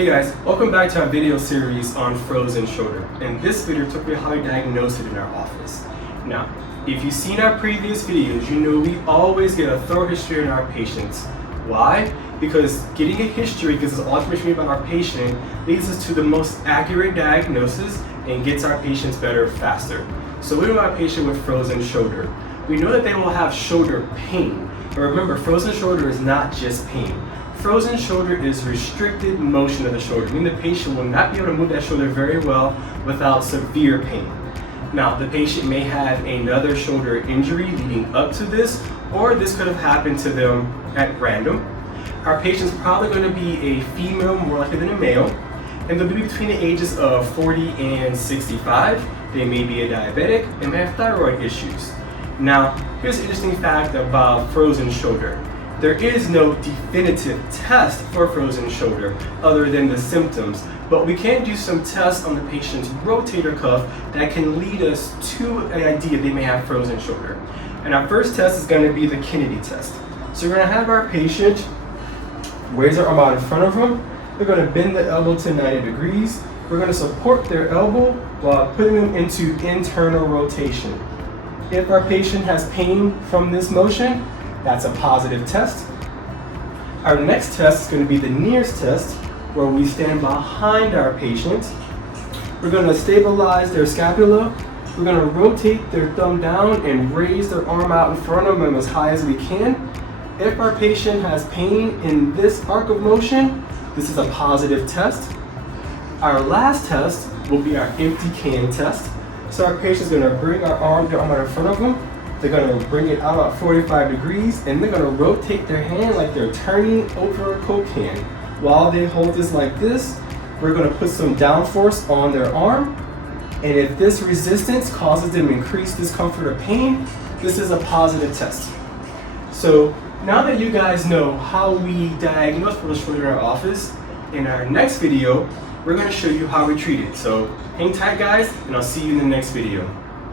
Hey guys, welcome back to our video series on frozen shoulder. In this video, we're talking about how to diagnose it in our office. Now, if you've seen our previous videos, you know we always get a thorough history in our patients. Why? Because getting a history gives us all information about our patient, leads us to the most accurate diagnosis, and gets our patients better faster. So we know about a patient with frozen shoulder. We know that they will have shoulder pain. But remember, frozen shoulder is not just pain. Frozen shoulder is restricted motion of the shoulder, meaning the patient will not be able to move that shoulder very well without severe pain. Now, the patient may have another shoulder injury leading up to this, or this could have happened to them at random. Our patient's probably going to be a female more likely than a male, and they'll be between the ages of 40 and 65. They may be a diabetic and may have thyroid issues. Now, here's an interesting fact about frozen shoulder. There is no definitive test for frozen shoulder other than the symptoms, but we can do some tests on the patient's rotator cuff that can lead us to an idea they may have frozen shoulder. And our first test is going to be the Kennedy test. So we're going to have our patient raise their arm out in front of them. They're going to bend the elbow to 90 degrees. We're going to support their elbow while putting them into internal rotation. If our patient has pain from this motion, that's a positive test. Our next test is going to be the Nearest test, where we stand behind our patient. We're going to stabilize their scapula. We're going to rotate their thumb down and raise their arm out in front of them as high as we can. If our patient has pain in this arc of motion, this is a positive test. Our last test will be our empty can test. So our patient is going to bring their arm out in front of them. They're going to bring it out at 45 degrees, and they're going to rotate their hand like they're turning over a Coke can. While they hold this like this, we're going to put some downforce on their arm. And if this resistance causes them increased discomfort or pain, this is a positive test. So now that you guys know how we diagnose frozen shoulder in our office, in our next video, we're going to show you how we treat it. So hang tight, guys, and I'll see you in the next video.